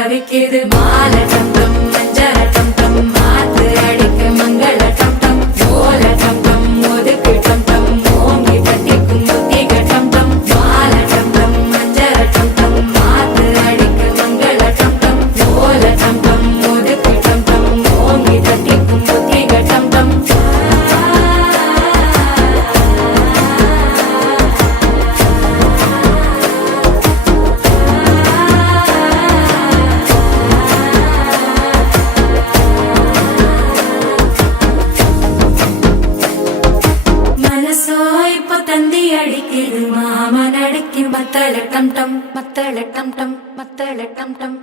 தவிக்குது மால டம் டம் மஞ்சள டம் டம் மாத்து அடிக்க மங்கள டம் டம் ஓல டம் டம் ஒதுக்கு டம் டம் ஓங்கி தட்டிக்கும் புத்திக டம் டம் மால டம் டம் மஞ்சள டம் டம் மாத்து அடிக்க மங்கள டம் டம் ஓல டம் டம் ஒதுக்கு டம் டம் ஓங்கி தட்டிக்கும் புத்திக டம் டம் தந்தி அடிக்குது மாமன் அடிக்கும் மத்தள டம் டம் மத்தள டம் டம் மத்தள டம் டம்